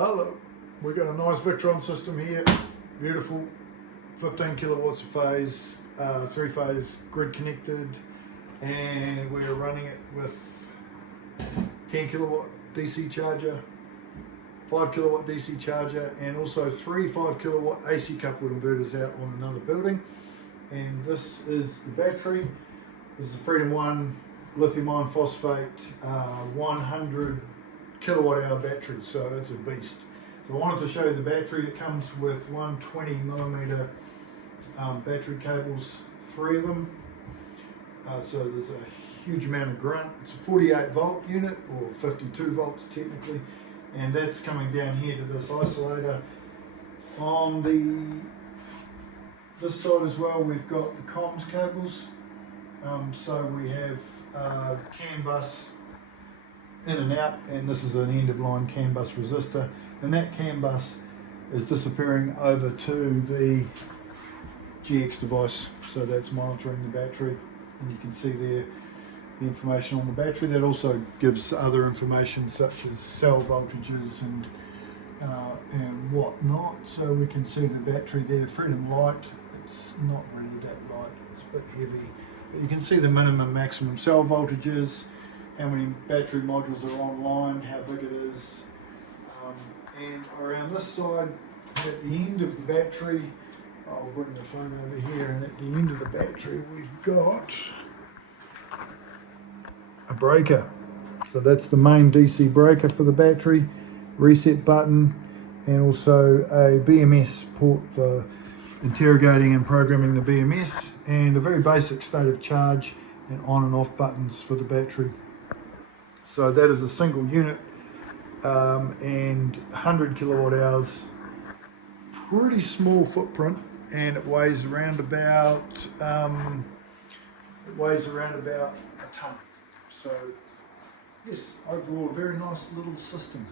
Oh look, we've got a nice Victron system here, beautiful, 15 kilowatts a phase, 3-phase grid connected, and we're running it with 10 kilowatt DC charger, 5 kilowatt DC charger, and also 3 5 kilowatt AC coupled inverters out on another building. And this is the battery. This is a Freedom 1 lithium iron phosphate 100 kilowatt hour battery, so it's a beast. So I wanted to show you the battery. It comes with 120 millimeter battery cables, 3 of them. So there's a huge amount of grunt. It's a 48 volt unit, or 52 volts technically, and that's coming down here to this isolator. On this side as well, we've got the comms cables. So we have CAN bus in and out, and this is an end of line CAN bus resistor, and that CAN bus is disappearing over to the GX device, so that's monitoring the battery, and you can see there the information on the battery. That also gives other information such as cell voltages and whatnot. So we can see the battery there, Freedom Light. It's not really that light, it's a bit heavy. But you can see the minimum, maximum cell voltages, how many battery modules are online, how big it is. And around this side, at the end of the battery, I'll bring the phone over here, and at the end of the battery we've got a breaker. So that's the main DC breaker for the battery, reset button, and also a BMS port for interrogating and programming the BMS, and a very basic state of charge and on and off buttons for the battery. So that is a single unit, and 100 kilowatt hours, pretty small footprint, and it weighs around about a ton. So yes, overall a very nice little system.